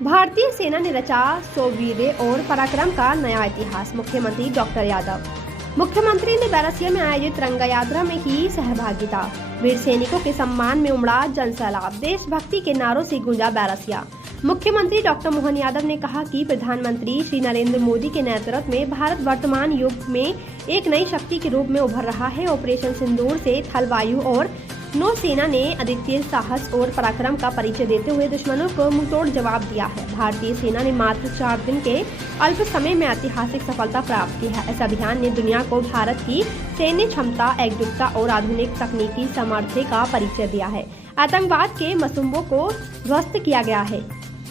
भारतीय सेना ने रचा शौर्य और पराक्रम का नया इतिहास। मुख्यमंत्री डॉक्टर यादव। मुख्यमंत्री ने बैरसिया में आयोजित तिरंगा यात्रा में की सहभागिता। वीर सैनिकों के सम्मान में उमड़ा जनसैलाब। देशभक्ति के नारों से गूंजा बैरसिया। मुख्यमंत्री डॉक्टर मोहन यादव ने कहा कि प्रधानमंत्री श्री नरेंद्र मोदी के नेतृत्व में भारत वर्तमान युग में एक नई शक्ति के रूप में उभर रहा है। ऑपरेशन सिंदूर से थल, वायु और नौसेना ने अद्वितीय साहस और पराक्रम का परिचय देते हुए दुश्मनों को मुंहतोड़ जवाब दिया है। भारतीय सेना ने मात्र 4 दिन के अल्प समय में ऐतिहासिक सफलता प्राप्त की है। इस अभियान ने दुनिया को भारत की सैन्य क्षमता, एकजुटता और आधुनिक तकनीकी सामर्थ्य का परिचय दिया है। आतंकवाद के मंसूबों को ध्वस्त किया गया है।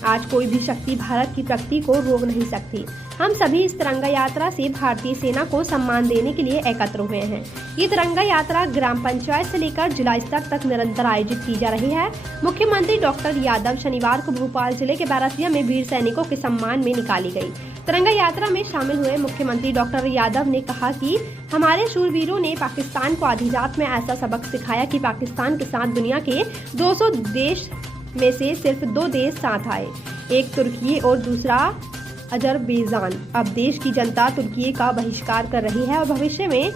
आज कोई भी शक्ति भारत की प्रगति को रोक नहीं सकती। हम सभी इस तिरंगा यात्रा से भारतीय सेना को सम्मान देने के लिए एकत्र हुए हैं। ये तिरंगा यात्रा ग्राम पंचायत से लेकर जिला स्तर तक निरंतर आयोजित की जा रही है। मुख्यमंत्री डॉक्टर यादव शनिवार को भोपाल जिले के बैरसिया में वीर सैनिकों के सम्मान में निकाली गई। तिरंगा यात्रा में शामिल हुए मुख्यमंत्री डॉक्टर यादव ने कहा कि हमारे शूरवीरों ने पाकिस्तान को आधी रात में ऐसा सबक सिखाया कि पाकिस्तान के साथ दुनिया के 200 देश में से सिर्फ 2 देश साथ आए, एक तुर्की और दूसरा अजरबैजान। अब देश की जनता तुर्की का बहिष्कार कर रही है और भविष्य में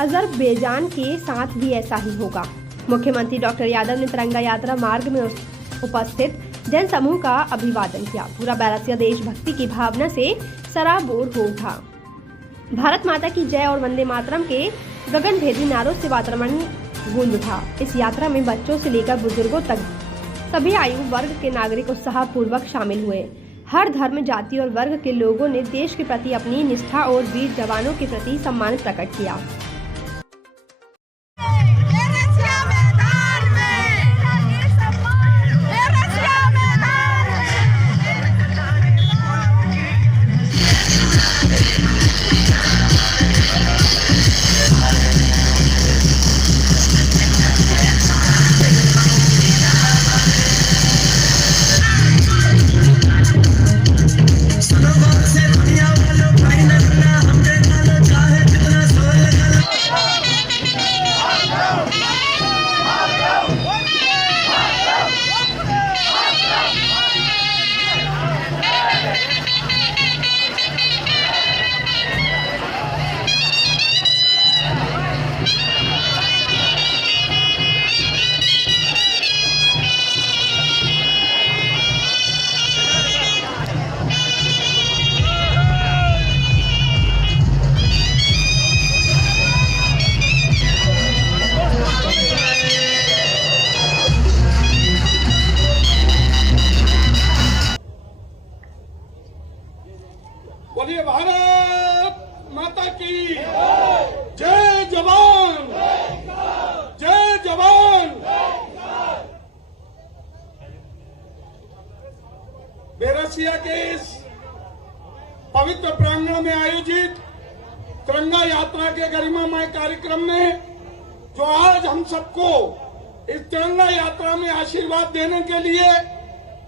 अजरबैजान के साथ भी ऐसा ही होगा। मुख्यमंत्री डॉक्टर यादव ने तिरंगा यात्रा मार्ग में उपस्थित जन समूह का अभिवादन किया। पूरा बैरसिया देशभक्ति की भावना से सराबोर हो उठा। भारत माता की जय और वंदे मातरम के गगनभेदी नारों से वातावरण गूंज उठा। इस यात्रा में बच्चों से लेकर बुजुर्गों तक सभी आयु वर्ग के नागरिक उत्साह पूर्वक शामिल हुए। हर धर्म, जाति और वर्ग के लोगों ने देश के प्रति अपनी निष्ठा और वीर जवानों के प्रति सम्मान प्रकट किया। बोलिए भारत माता की जय। जवान जय जवान। बैरसिया के इस पवित्र प्रांगण में आयोजित तिरंगा यात्रा के गरिमामय कार्यक्रम में जो आज हम सबको इस तिरंगा यात्रा में आशीर्वाद देने के लिए,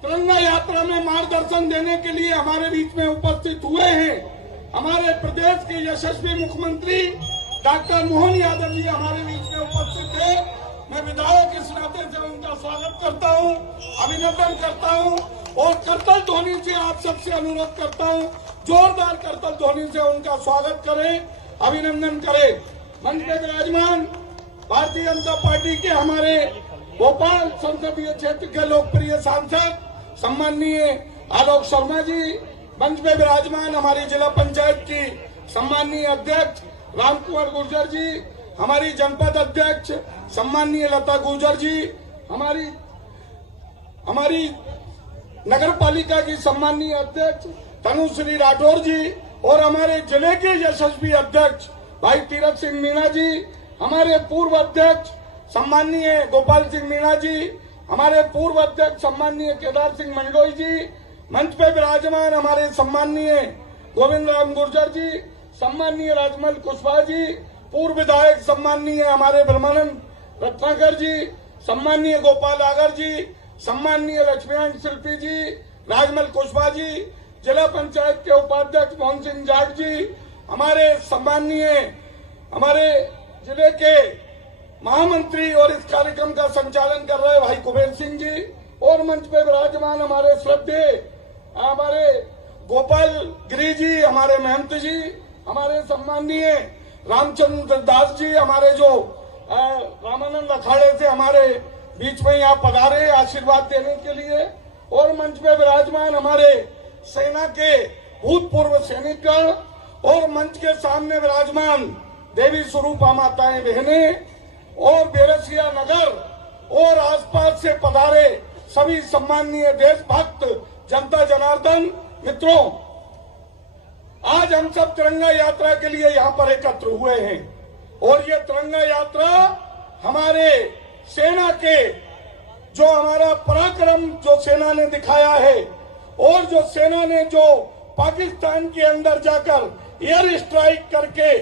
तिरंगा यात्रा में मार्गदर्शन देने के लिए हमारे बीच में उपस्थित हुए हैं, हमारे प्रदेश के यशस्वी मुख्यमंत्री डॉक्टर मोहन यादव जी हमारे बीच में उपस्थित हैं। मैं विधायक इस नाते से उनका स्वागत करता हूं, अभिनंदन करता हूं और करतल ध्वनि से आप सबसे अनुरोध करता हूं, जोरदार करतल ध्वनि से उनका स्वागत करें, अभिनंदन करें। मंच पे विराजमान भारतीय जनता पार्टी के हमारे भोपाल संसदीय क्षेत्र के लोकप्रिय सांसद सम्माननीय आलोक शर्मा जी, मंच में विराजमान हमारी जिला पंचायत की सम्माननीय अध्यक्ष रामकुमार गुर्जर जी, हमारी जनपद अध्यक्ष सम्माननीय लता गुर्जर जी, हमारी नगर पालिका की सम्माननीय अध्यक्ष तनुश्री राठौर जी और हमारे जिले के यशस्वी अध्यक्ष भाई तीरथ सिंह मीणा जी, हमारे पूर्व अध्यक्ष सम्माननीय गोपाल सिंह मीणा जी, हमारे पूर्व अध्यक्ष सम्माननीय केदार सिंह मंडोई जी, मंच पे विराजमान हमारे सम्माननीय गोविंद राम गुर्जर जी, सम्माननीय राजमल कुशवाहा जी, पूर्व विधायक सम्माननीय हमारे ब्रह्मानंद रत्नाकर जी, सम्माननीय गोपाल आगर जी, सम्माननीय लक्ष्मीनारायण शिल्पी जी, राजमल कुशवाहा जी, जिला पंचायत के उपाध्यक्ष मोहन सिंह जाट जी, हमारे सम्माननीय हमारे जिले के महामंत्री और इस कार्यक्रम का संचालन कर रहे भाई कुबेर सिंह जी और मंच पे विराजमान हमारे श्रद्धेय हमारे गोपाल गिरी जी, हमारे महंत जी, हमारे सम्माननीय रामचंद्र दास जी, हमारे जो रामानंद अखाड़े से हमारे बीच में यहाँ पधारे आशीर्वाद देने के लिए, और मंच में विराजमान हमारे सेना के भूतपूर्व सैनिकगण, और मंच के सामने विराजमान देवी स्वरूपा माताएं बहनें, और बेरसिया नगर और आसपास से पधारे सभी सम्माननीय देशभक्त जनता जनार्दन मित्रों, आज हम सब तिरंगा यात्रा के लिए यहाँ पर एकत्र हुए हैं, और ये तिरंगा यात्रा हमारे सेना के जो हमारा पराक्रम जो सेना ने दिखाया है, और जो सेना ने जो पाकिस्तान के अंदर जाकर एयर स्ट्राइक करके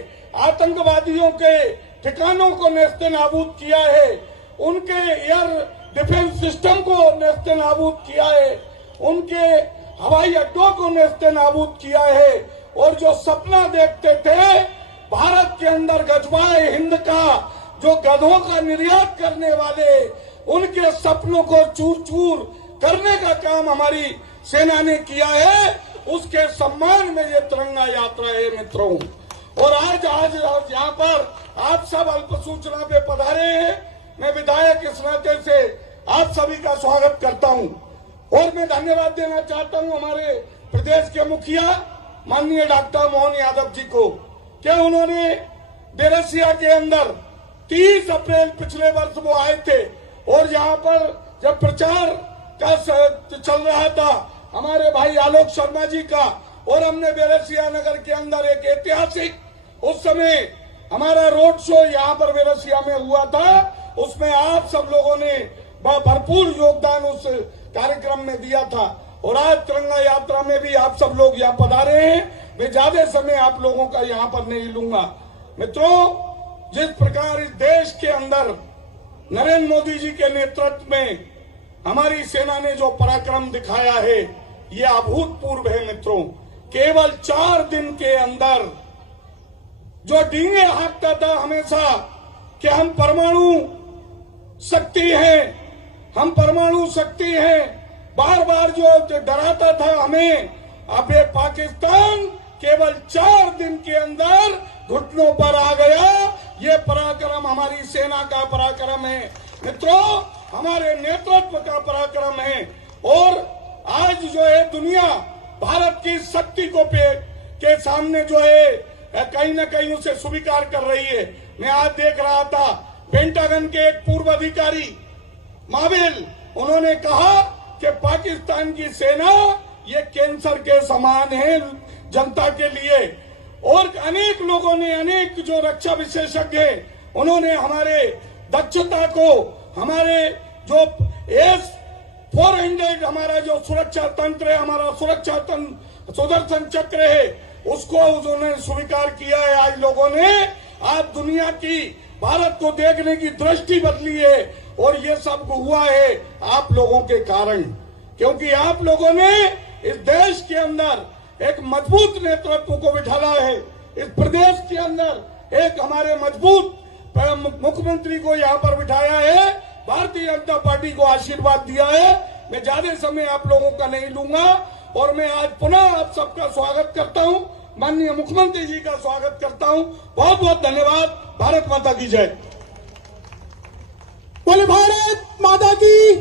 आतंकवादियों के ठिकानों को नेस्ते नाबूद किया है, उनके एयर डिफेंस सिस्टम को नेस्ते नाबूद किया है, उनके हवाई अड्डों को नेस्ते नाबूद किया है, और जो सपना देखते थे भारत के अंदर गजवाए हिंद का, जो गधों का निर्यात करने वाले, उनके सपनों को चूर चूर करने का काम हमारी सेना ने किया है, उसके सम्मान में ये तिरंगा यात्रा है मित्रों। और आज यहाँ पर आप सब अल्प सूचना पे पधारे हैं, मैं विधायक इस नाते से आप सभी का स्वागत करता हूं, और मैं धन्यवाद देना चाहता हूं हमारे प्रदेश के मुखिया माननीय डॉक्टर मोहन यादव जी को, कि उन्होंने बेरसिया के अंदर 30 अप्रैल पिछले वर्ष वो आए थे, और यहाँ पर जब प्रचार का चल रहा था हमारे भाई आलोक शर्मा जी का, और हमने बेरसिया नगर के अंदर एक ऐतिहासिक उस समय हमारा रोड शो यहाँ पर बेरसिया में हुआ था, उसमें आप सब लोगों ने भरपूर योगदान उस कार्यक्रम में दिया था, और आज तिरंगा यात्रा में भी आप सब लोग यहाँ पधारे हैं। मैं ज्यादा समय आप लोगों का यहाँ पर नहीं लूंगा। मित्रों, जिस प्रकार इस देश के अंदर नरेंद्र मोदी जी के नेतृत्व में हमारी सेना ने जो पराक्रम दिखाया है, ये अभूतपूर्व है मित्रों। केवल 4 दिन के अंदर जो डींगे हाँकता था हमेशा कि हम परमाणु शक्ति हैं, हम परमाणु शक्ति हैं, बार बार जो डराता था हमें, अब ये पाकिस्तान केवल 4 दिन के अंदर घुटनों पर आ गया। ये पराक्रम हमारी सेना का पराक्रम है मित्रों, हमारे नेतृत्व का पराक्रम है। और आज जो है दुनिया भारत की शक्ति को के सामने जो है कहीं न कहीं उसे स्वीकार कर रही है। मैं आज देख रहा था पेंटागन के एक पूर्व अधिकारी माविल, उन्होंने कहा कि पाकिस्तान की सेना ये कैंसर के समान है जनता के लिए। और अनेक लोगों ने, अनेक जो रक्षा विशेषज्ञ हैं, उन्होंने हमारे दक्षता को, हमारे जो S-400 हमारा जो सुरक्षा तंत्र है, हमारा सुरक्षा तंत्र सुदर्शन चक्र है, उसको उन्होंने स्वीकार किया है। आज लोगों ने, आज दुनिया की भारत को देखने की दृष्टि बदली है, और ये सब हुआ है आप लोगों के कारण, क्योंकि आप लोगों ने इस देश के अंदर एक मजबूत नेतृत्व को बिठाला है। इस प्रदेश के अंदर एक हमारे मजबूत मुख्यमंत्री को यहाँ पर बिठाया है, भारतीय जनता पार्टी को आशीर्वाद दिया है। मैं ज्यादा समय आप लोगों का नहीं लूंगा, और मैं आज पुनः आप सबका स्वागत करता हूं, माननीय मुख्यमंत्री जी का स्वागत करता हूं। बहुत बहुत धन्यवाद। भारत माता की जय। बोले भारत माता की।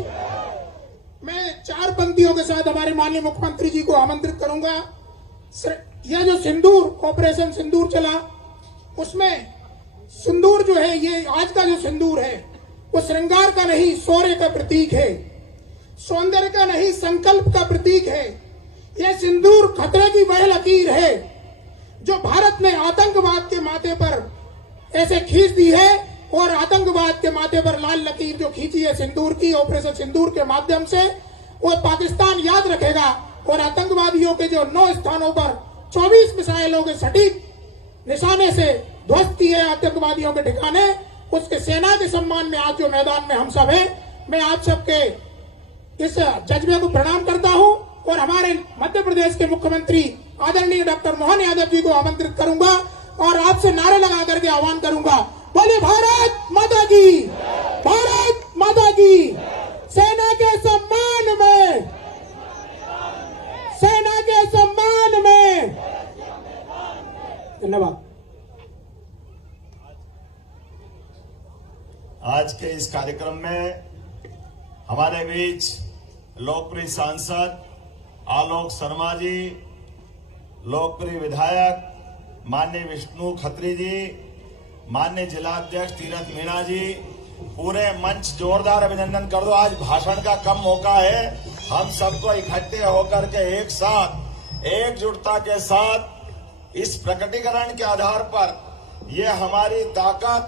मैं 4 पंक्तियों के साथ हमारे माननीय मुख्यमंत्री जी को आमंत्रित करूंगा। यह जो सिंदूर ऑपरेशन सिंदूर चला, उसमें सिंदूर जो है, ये आज का जो सिंदूर है वो श्रृंगार का नहीं शौर्य का प्रतीक है, सौंदर्य का नहीं संकल्प का प्रतीक है। यह सिंदूर खतरे की वह लकीर है जो भारत ने आतंकवाद के माथे पर ऐसे खींच दी है, और आतंकवाद के माथे पर लाल लकीर जो खींची है सिंदूर की, ऑपरेशन सिंदूर के माध्यम से, वो पाकिस्तान याद रखेगा। और आतंकवादियों के जो 9 स्थानों पर 24 मिसाइलों के सटीक निशाने से ध्वस्त किए आतंकवादियों के ठिकाने, उसके सेना के सम्मान में आज जो मैदान में हम सब हैं, मैं आप सबके इस जज्बे को प्रणाम करता हूं, और हमारे मध्य प्रदेश के मुख्यमंत्री आदरणीय डॉक्टर मोहन यादव जी को आमंत्रित करूंगा, और आपसे नारे लगा करके आह्वान करूंगा, बोले भारत माता की, भारत माता की। सेना के सम्मान में धन्यवाद। आज के इस कार्यक्रम में हमारे बीच लोकप्रिय सांसद आलोक शर्मा जी, लोकप्रिय विधायक माननीय विष्णु खत्री जी, माननीय जिलाध्यक्ष तीरथ मीणा जी, पूरे मंच जोरदार अभिनंदन कर दो। आज भाषण का कम मौका है, हम सबको इकट्ठे होकर के एक साथ एकजुटता के साथ इस प्रकटीकरण के आधार पर ये हमारी ताकत,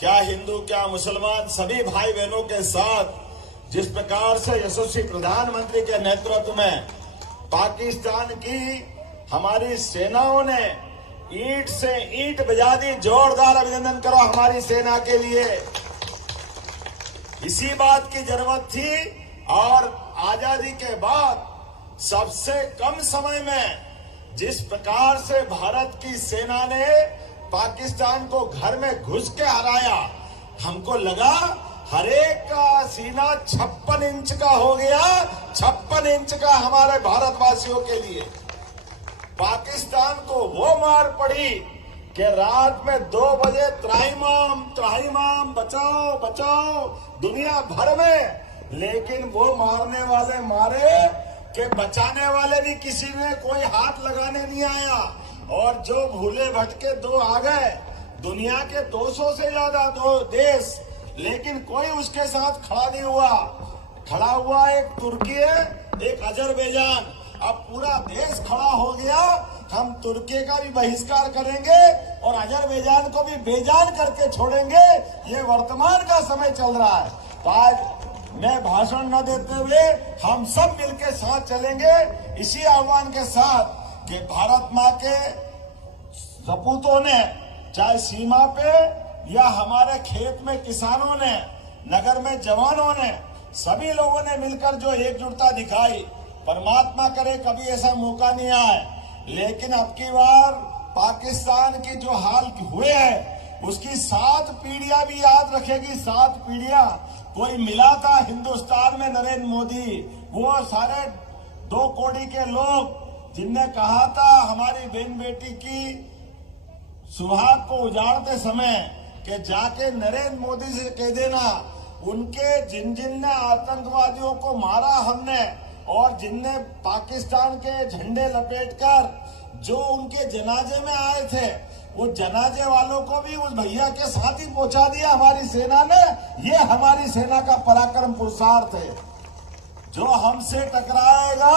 क्या हिंदू क्या मुसलमान सभी भाई बहनों के साथ जिस प्रकार से यशस्वी प्रधानमंत्री के नेतृत्व में पाकिस्तान की हमारी सेनाओं ने ईंट से ईंट बजा दी। जोरदार अभिनंदन करो हमारी सेना के लिए। इसी बात की जरूरत थी और आजादी के बाद सबसे कम समय में जिस प्रकार से भारत की सेना ने पाकिस्तान को घर में घुस के हराया, हमको लगा हरेक का सीना 56 इंच का हो गया। 56 इंच का हमारे भारतवासियों के लिए पाकिस्तान को वो मार पड़ी कि रात में 2 बजे त्राहिमाम त्राहिमाम बचाओ बचाओ दुनिया भर में, लेकिन वो मारने वाले मारे कि बचाने वाले भी किसी ने कोई हाथ लगाने नहीं आया। और जो भूले भटके 2 आ गए, दुनिया के 200 से ज्यादा 2 देश, लेकिन कोई उसके साथ खड़ा नहीं हुआ। खड़ा हुआ एक तुर्की है, एक अजरबैजान। अब पूरा देश खड़ा हो गया। हम तुर्की का भी बहिष्कार करेंगे और अजरबैजान को भी बेजान करके छोड़ेंगे। ये वर्तमान का समय चल रहा है। तो आज मैं भाषण न देते हुए हम सब मिलकर साथ चलेंगे इसी आह्वान के साथ कि भारत माँ के सपूतों ने, चाहे सीमा पे या हमारे खेत में किसानों ने, नगर में जवानों ने, सभी लोगों ने मिलकर जो एकजुटता दिखाई, परमात्मा करे कभी ऐसा मौका नहीं आए। लेकिन अब की बार पाकिस्तान की जो हाल हुए हैं उसकी 7 पीढ़ियां भी याद रखेगी। 7 पीढ़ियां। कोई मिला था हिंदुस्तान में नरेंद्र मोदी, वो सारे 2 कौड़ी के लोग जिनने कहा था हमारी बहन बेटी की सुहाग को उजाड़ते समय कि जाके नरेंद्र मोदी से कह देना, उनके जिन ने आतंकवादियों को मारा हमने और जिनने पाकिस्तान के झंडे लपेटकर जो उनके जनाजे में आए थे, वो जनाजे वालों को भी उस भैया के साथ ही पहुंचा दिया हमारी सेना ने। ये हमारी सेना का पराक्रम पुरुषार्थ है। जो हमसे टकराएगा,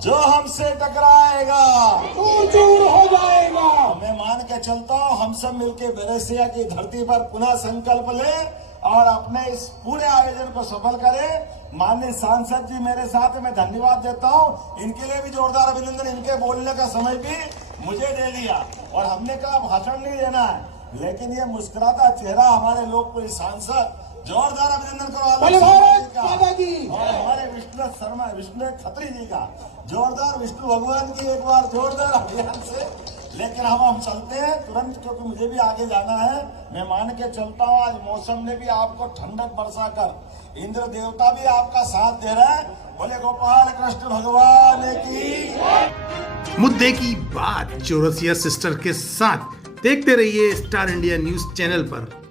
जो हमसे टकराएगा चूर हो जाएगा। मैं मान के चलता हूँ हम सब मिलकर बेरेसिया की धरती पर पुनः संकल्प लें और अपने इस पूरे आयोजन को सफल करें। माननीय सांसद जी मेरे साथ, मैं धन्यवाद देता हूँ। इनके लिए भी जोरदार अभिनंदन। इनके बोलने का समय भी मुझे दे दिया और हमने कहा भाषण नहीं देना है, लेकिन ये मुस्कुराता चेहरा हमारे लोकप्रिय सांसद, जोरदार अभिनंदन करो और हमारे विष्णु खत्री जी का जोरदार, विष्णु भगवान की एक बार जोरदार अभियान से। लेकिन हम चलते हैं तुरंत, क्योंकि मुझे भी आगे जाना है। मैं मान के चलता हूँ आज मौसम ने भी आपको ठंडक बरसा कर, इंद्र देवता भी आपका साथ दे रहे हैं। बोले गोपाल कृष्ण भगवान की। मुद्दे की बात चौरसिया सिस्टर के साथ देखते रहिए स्टार इंडिया न्यूज चैनल पर।